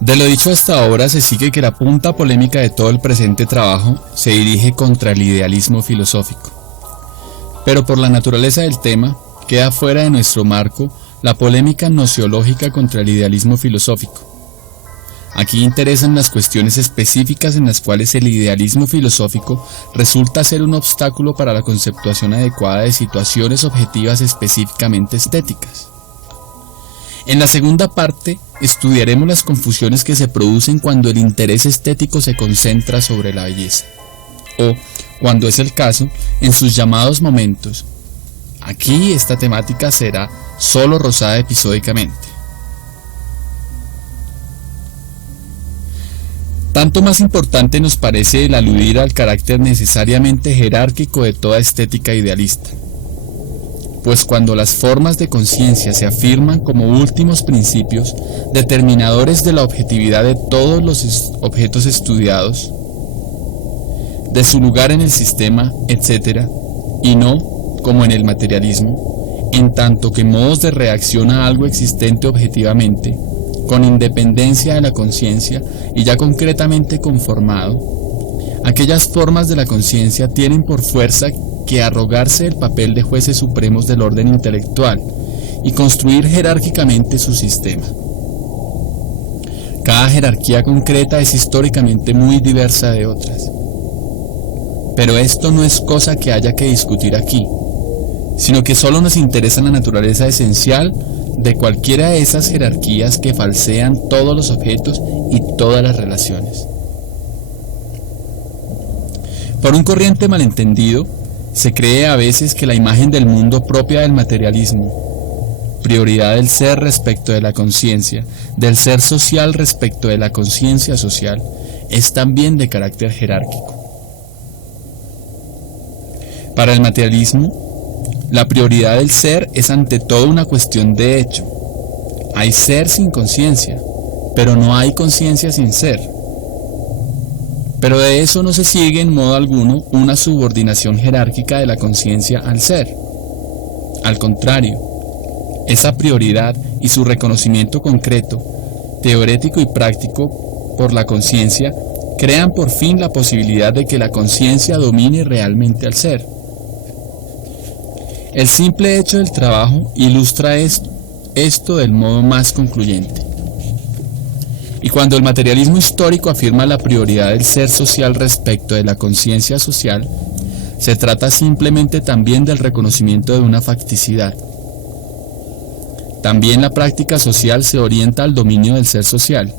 De lo dicho hasta ahora se sigue que la punta polémica de todo el presente trabajo se dirige contra el idealismo filosófico. Pero por la naturaleza del tema, queda fuera de nuestro marco la polémica gnoseológica contra el idealismo filosófico. Aquí interesan las cuestiones específicas en las cuales el idealismo filosófico resulta ser un obstáculo para la conceptuación adecuada de situaciones objetivas específicamente estéticas. En la segunda parte, estudiaremos las confusiones que se producen cuando el interés estético se concentra sobre la belleza, o, cuando es el caso, en sus llamados momentos. Aquí esta temática será solo rozada episódicamente. Tanto más importante nos parece el aludir al carácter necesariamente jerárquico de toda estética idealista, pues cuando las formas de conciencia se afirman como últimos principios determinadores de la objetividad de todos los objetos estudiados, de su lugar en el sistema, etc., y no, como en el materialismo, en tanto que modos de reacción a algo existente objetivamente, con independencia de la conciencia y ya concretamente conformado, aquellas formas de la conciencia tienen por fuerza que arrogarse el papel de jueces supremos del orden intelectual y construir jerárquicamente su sistema. Cada jerarquía concreta es históricamente muy diversa de otras. Pero esto no es cosa que haya que discutir aquí, sino que solo nos interesa la naturaleza esencial de cualquiera de esas jerarquías que falsean todos los objetos y todas las relaciones. Por un corriente malentendido, se cree a veces que la imagen del mundo propia del materialismo, prioridad del ser respecto de la conciencia, del ser social respecto de la conciencia social, es también de carácter jerárquico. Para el materialismo, la prioridad del ser es ante todo una cuestión de hecho. Hay ser sin conciencia, pero no hay conciencia sin ser. Pero de eso no se sigue en modo alguno una subordinación jerárquica de la conciencia al ser. Al contrario, esa prioridad y su reconocimiento concreto, teorético y práctico por la conciencia, crean por fin la posibilidad de que la conciencia domine realmente al ser. El simple hecho del trabajo ilustra esto del modo más concluyente. Y cuando el materialismo histórico afirma la prioridad del ser social respecto de la conciencia social, se trata simplemente también del reconocimiento de una facticidad. También la práctica social se orienta al dominio del ser social.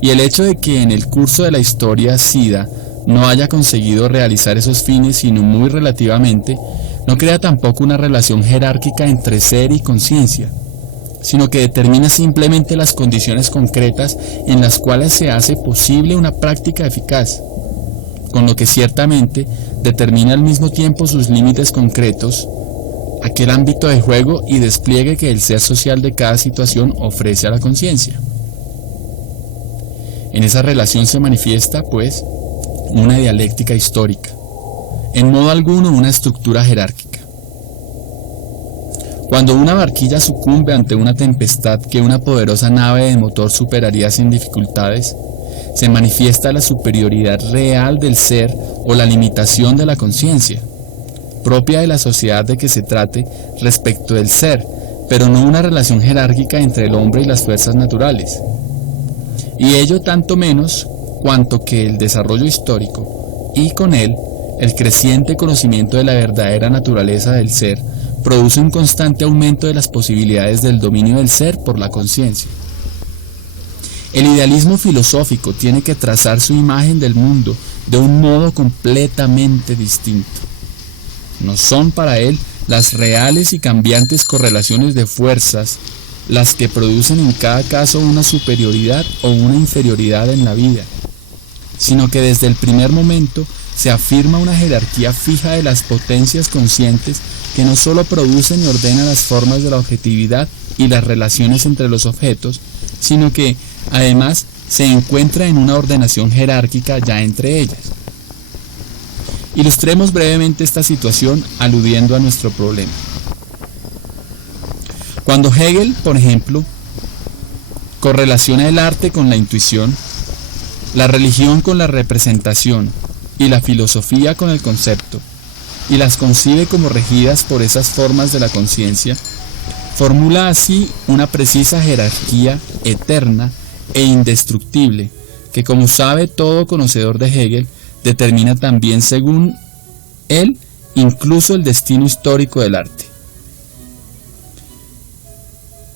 Y el hecho de que en el curso de la historia SIDA no haya conseguido realizar esos fines sino muy relativamente, no crea tampoco una relación jerárquica entre ser y conciencia, sino que determina simplemente las condiciones concretas en las cuales se hace posible una práctica eficaz, con lo que ciertamente determina al mismo tiempo sus límites concretos, aquel ámbito de juego y despliegue que el ser social de cada situación ofrece a la conciencia. En esa relación se manifiesta, pues, una dialéctica histórica, en modo alguno una estructura jerárquica. Cuando una barquilla sucumbe ante una tempestad que una poderosa nave de motor superaría sin dificultades, se manifiesta la superioridad real del ser o la limitación de la conciencia, propia de la sociedad de que se trate respecto del ser, pero no una relación jerárquica entre el hombre y las fuerzas naturales. Y ello tanto menos cuanto que el desarrollo histórico, y con él el creciente conocimiento de la verdadera naturaleza del ser, produce un constante aumento de las posibilidades del dominio del ser por la conciencia. El idealismo filosófico tiene que trazar su imagen del mundo de un modo completamente distinto. No son para él las reales y cambiantes correlaciones de fuerzas las que producen en cada caso una superioridad o una inferioridad en la vida, sino que desde el primer momento se afirma una jerarquía fija de las potencias conscientes que no solo producen y ordenan las formas de la objetividad y las relaciones entre los objetos, sino que, además, se encuentra en una ordenación jerárquica ya entre ellas. Ilustremos brevemente esta situación aludiendo a nuestro problema. Cuando Hegel, por ejemplo, Correlaciona el arte con la intuición, la religión con la representación y la filosofía con el concepto, y las concibe como regidas por esas formas de la conciencia. Formula así una precisa jerarquía eterna e indestructible que, como sabe todo conocedor de Hegel, determina también, según él, incluso el destino histórico del arte.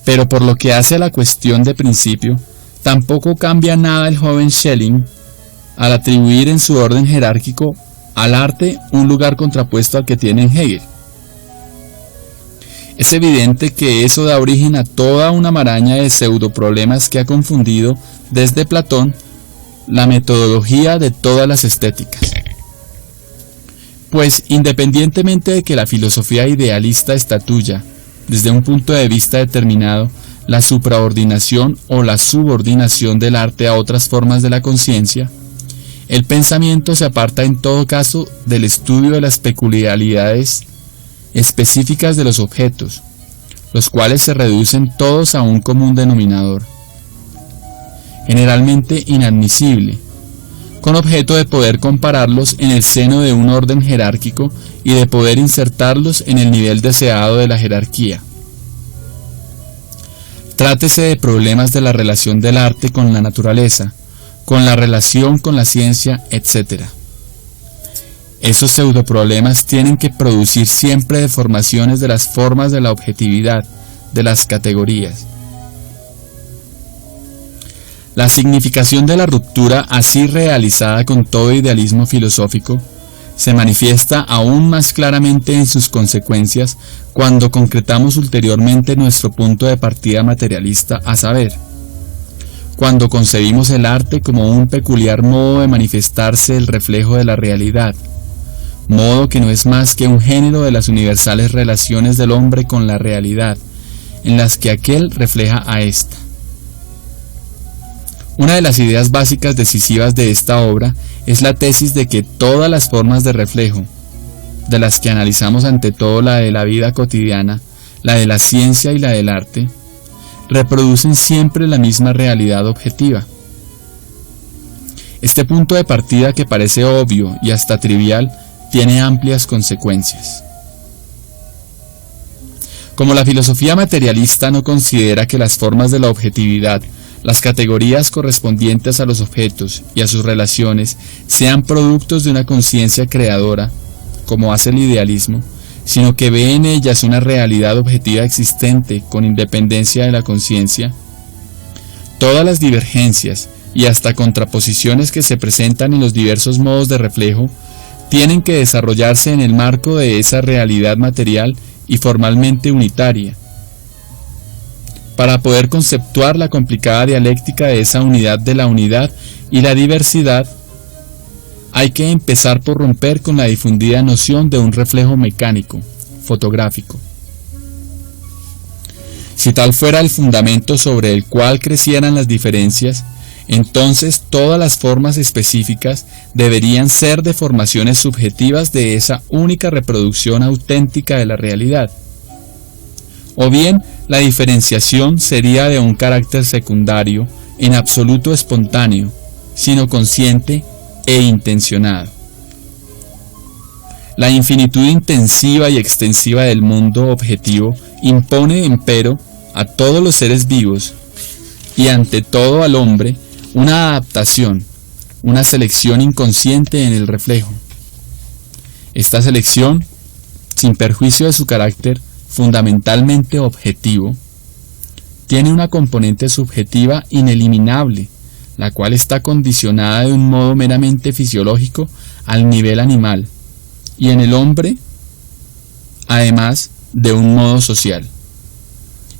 Pero por lo que hace a la cuestión de principio, tampoco cambia nada el joven Schelling al atribuir en su orden jerárquico al arte un lugar contrapuesto al que tiene en Hegel. Es evidente que eso da origen a toda una maraña de pseudoproblemas que ha confundido desde Platón la metodología de todas las estéticas. Pues independientemente de que la filosofía idealista estatuya, desde un punto de vista determinado, la supraordinación o la subordinación del arte a otras formas de la conciencia, el pensamiento se aparta en todo caso del estudio de las peculiaridades específicas de los objetos, los cuales se reducen todos a un común denominador, generalmente inadmisible, con objeto de poder compararlos en el seno de un orden jerárquico y de poder insertarlos en el nivel deseado de la jerarquía. Trátese de problemas de la relación del arte con la naturaleza, con la relación con la ciencia, etc. Esos pseudoproblemas tienen que producir siempre deformaciones de las formas de la objetividad, de las categorías. La significación de la ruptura así realizada con todo idealismo filosófico se manifiesta aún más claramente en sus consecuencias cuando concretamos ulteriormente nuestro punto de partida materialista, a saber, cuando concebimos el arte como un peculiar modo de manifestarse el reflejo de la realidad, modo que no es más que un género de las universales relaciones del hombre con la realidad, en las que aquel refleja a ésta. Una de las ideas básicas decisivas de esta obra es la tesis de que todas las formas de reflejo, de las que analizamos ante todo la de la vida cotidiana, la de la ciencia y la del arte, reproducen siempre la misma realidad objetiva. Este punto de partida, que parece obvio y hasta trivial, tiene amplias consecuencias. Como la filosofía materialista no considera que las formas de la objetividad, las categorías correspondientes a los objetos y a sus relaciones, sean productos de una conciencia creadora, como hace el idealismo, sino que ve en ellas una realidad objetiva existente con independencia de la conciencia, todas las divergencias y hasta contraposiciones que se presentan en los diversos modos de reflejo tienen que desarrollarse en el marco de esa realidad material y formalmente unitaria. Para poder conceptuar la complicada dialéctica de esa unidad de la unidad y la diversidad, hay que empezar por romper con la difundida noción de un reflejo mecánico, fotográfico. Si tal fuera el fundamento sobre el cual crecieran las diferencias, entonces todas las formas específicas deberían ser deformaciones subjetivas de esa única reproducción auténtica de la realidad. O bien, la diferenciación sería de un carácter secundario, en absoluto espontáneo, sino consciente e intencionado. La infinitud intensiva y extensiva del mundo objetivo impone, empero, a todos los seres vivos, y ante todo al hombre, una adaptación, una selección inconsciente en el reflejo. Esta selección, sin perjuicio de su carácter fundamentalmente objetivo, tiene una componente subjetiva ineliminable, la cual está condicionada de un modo meramente fisiológico al nivel animal, y en el hombre, además, de un modo social.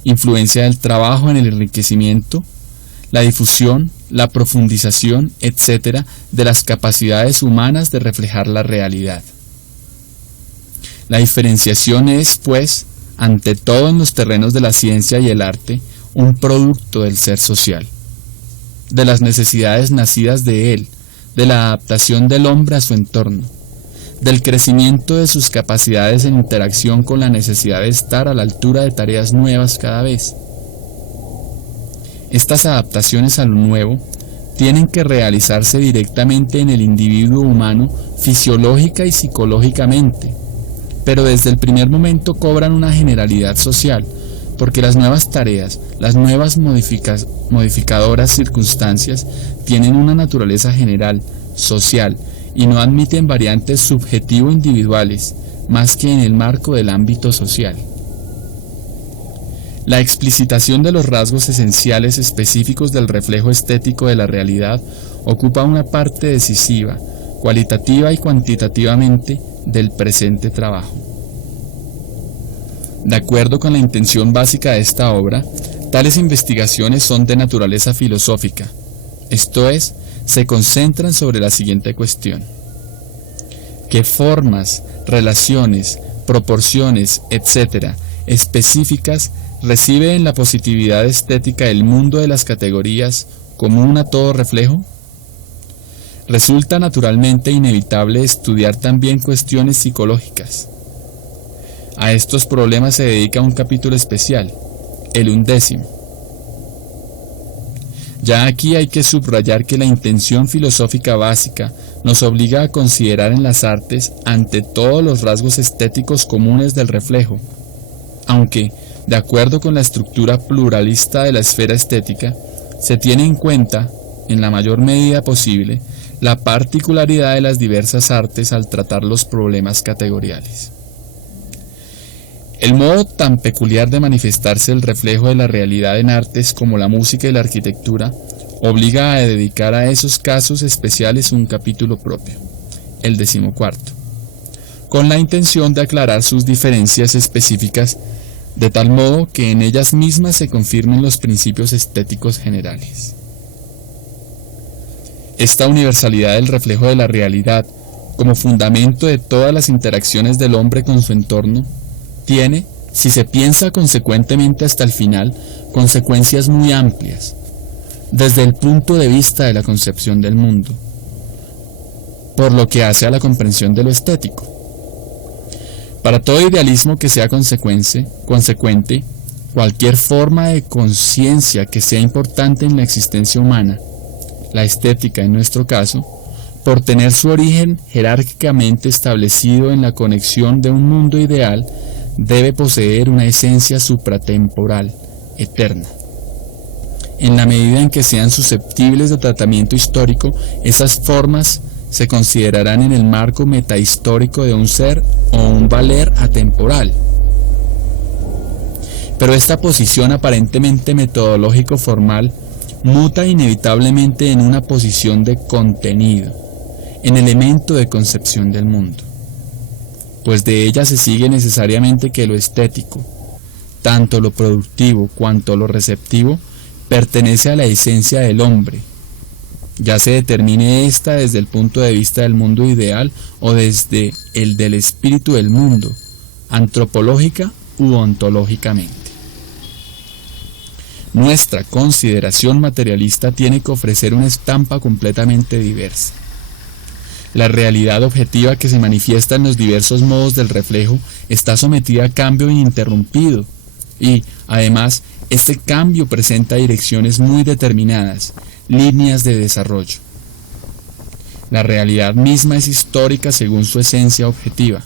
Influencia del trabajo en el enriquecimiento, la difusión, la profundización, etc., de las capacidades humanas de reflejar la realidad. La diferenciación es, pues, ante todo en los terrenos de la ciencia y el arte, un producto del ser social, de las necesidades nacidas de él, de la adaptación del hombre a su entorno, del crecimiento de sus capacidades en interacción con la necesidad de estar a la altura de tareas nuevas cada vez. Estas adaptaciones a lo nuevo tienen que realizarse directamente en el individuo humano fisiológica y psicológicamente, pero desde el primer momento cobran una generalidad social, porque las nuevas tareas, las nuevas modificadoras circunstancias tienen una naturaleza general, social, y no admiten variantes subjetivo-individuales, más que en el marco del ámbito social. La explicitación de los rasgos esenciales específicos del reflejo estético de la realidad ocupa una parte decisiva, cualitativa y cuantitativamente, del presente trabajo. De acuerdo con la intención básica de esta obra, tales investigaciones son de naturaleza filosófica, esto es, se concentran sobre la siguiente cuestión: ¿qué formas, relaciones, proporciones, etc., específicas recibe en la positividad estética el mundo de las categorías común a todo reflejo? Resulta naturalmente inevitable estudiar también cuestiones psicológicas. A estos problemas se dedica un capítulo especial, el 11º. Ya aquí hay que subrayar que la intención filosófica básica nos obliga a considerar en las artes ante todo los rasgos estéticos comunes del reflejo, aunque, de acuerdo con la estructura pluralista de la esfera estética, se tiene en cuenta, en la mayor medida posible, la particularidad de las diversas artes al tratar los problemas categoriales. El modo tan peculiar de manifestarse el reflejo de la realidad en artes como la música y la arquitectura obliga a dedicar a esos casos especiales un capítulo propio, el 14º, con la intención de aclarar sus diferencias específicas de tal modo que en ellas mismas se confirmen los principios estéticos generales. Esta universalidad del reflejo de la realidad, como fundamento de todas las interacciones del hombre con su entorno, tiene, si se piensa consecuentemente hasta el final, consecuencias muy amplias, desde el punto de vista de la concepción del mundo, por lo que hace a la comprensión de lo estético. Para todo idealismo que sea consecuente, cualquier forma de conciencia que sea importante en la existencia humana, la estética en nuestro caso, por tener su origen jerárquicamente establecido en la conexión de un mundo ideal, debe poseer una esencia supratemporal, eterna. En la medida en que sean susceptibles de tratamiento histórico, esas formas se considerarán en el marco metahistórico de un ser o un valer atemporal. Pero esta posición aparentemente metodológico-formal muta inevitablemente en una posición de contenido, en elemento de concepción del mundo, pues de ella se sigue necesariamente que lo estético, tanto lo productivo cuanto lo receptivo, pertenece a la esencia del hombre, ya se determine ésta desde el punto de vista del mundo ideal o desde el del espíritu del mundo, antropológica u ontológicamente. Nuestra consideración materialista tiene que ofrecer una estampa completamente diversa. La realidad objetiva que se manifiesta en los diversos modos del reflejo está sometida a cambio ininterrumpido y, además, este cambio presenta direcciones muy determinadas, líneas de desarrollo. La realidad misma es histórica según su esencia objetiva.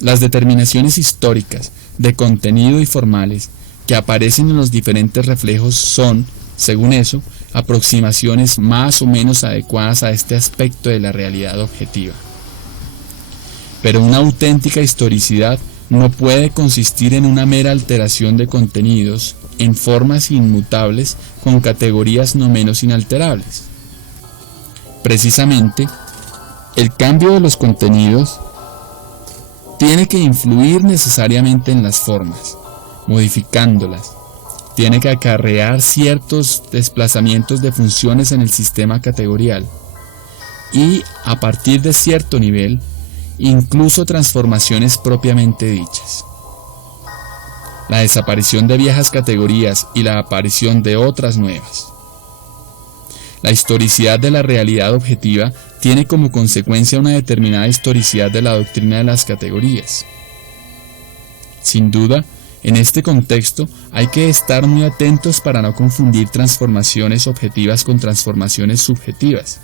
Las determinaciones históricas, de contenido y formales, que aparecen en los diferentes reflejos son, según eso, aproximaciones más o menos adecuadas a este aspecto de la realidad objetiva. Pero una auténtica historicidad no puede consistir en una mera alteración de contenidos en formas inmutables con categorías no menos inalterables. Precisamente, el cambio de los contenidos tiene que influir necesariamente en las formas, modificándolas. Tiene que acarrear ciertos desplazamientos de funciones en el sistema categorial y, a partir de cierto nivel, incluso transformaciones propiamente dichas. La desaparición de viejas categorías y la aparición de otras nuevas. La historicidad de la realidad objetiva tiene como consecuencia una determinada historicidad de la doctrina de las categorías. Sin duda, En este contexto hay que estar muy atentos para no confundir transformaciones objetivas con transformaciones subjetivas.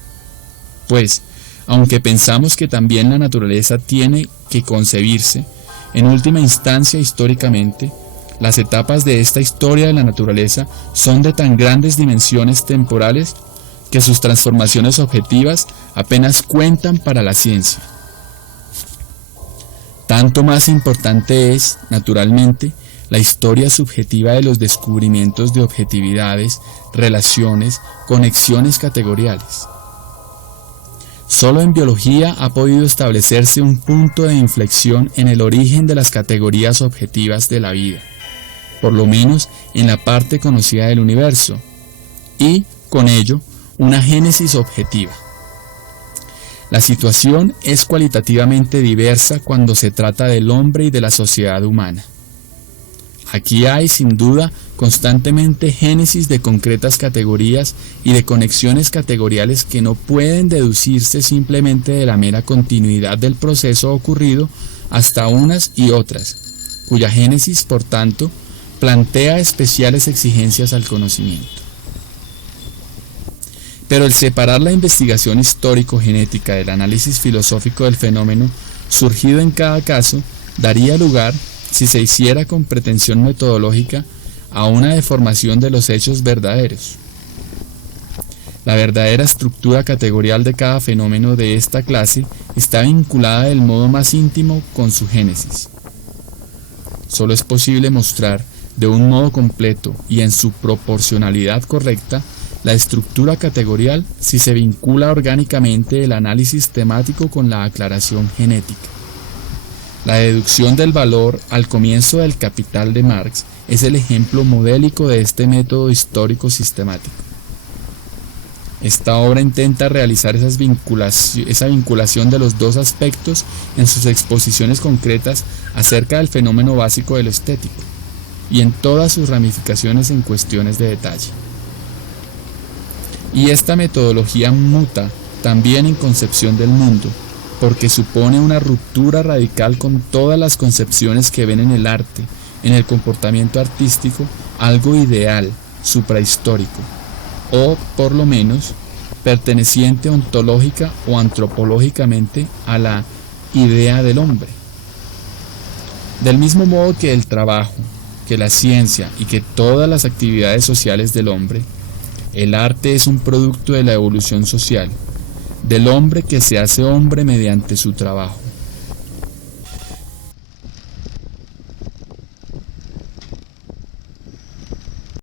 Pues, aunque pensamos que también la naturaleza tiene que concebirse, en última instancia históricamente, las etapas de esta historia de la naturaleza son de tan grandes dimensiones temporales que sus transformaciones objetivas apenas cuentan para la ciencia. Tanto más importante es, naturalmente, la historia subjetiva de los descubrimientos de objetividades, relaciones, conexiones categoriales. Solo en biología ha podido establecerse un punto de inflexión en el origen de las categorías objetivas de la vida, por lo menos en la parte conocida del universo, y, con ello, una génesis objetiva. La situación es cualitativamente diversa cuando se trata del hombre y de la sociedad humana. Aquí hay, sin duda, constantemente génesis de concretas categorías y de conexiones categoriales que no pueden deducirse simplemente de la mera continuidad del proceso ocurrido hasta unas y otras, cuya génesis, por tanto, plantea especiales exigencias al conocimiento. Pero el separar la investigación histórico-genética del análisis filosófico del fenómeno surgido en cada caso daría lugar, si se hiciera con pretensión metodológica, a una deformación de los hechos verdaderos. La verdadera estructura categorial de cada fenómeno de esta clase está vinculada del modo más íntimo con su génesis. Solo es posible mostrar de un modo completo y en su proporcionalidad correcta la estructura categorial si se vincula orgánicamente el análisis temático con la aclaración genética. La deducción del valor al comienzo del Capital de Marx es el ejemplo modélico de este método histórico sistemático. Esta obra intenta realizar esa vinculación de los dos aspectos en sus exposiciones concretas acerca del fenómeno básico de lo estético y en todas sus ramificaciones en cuestiones de detalle. Y esta metodología muta también en concepción del mundo, porque supone una ruptura radical con todas las concepciones que ven en el arte, en el comportamiento artístico, algo ideal, suprahistórico, o, por lo menos, perteneciente ontológica o antropológicamente a la idea del hombre. Del mismo modo que el trabajo, que la ciencia y que todas las actividades sociales del hombre, el arte es un producto de la evolución social, del hombre que se hace hombre mediante su trabajo.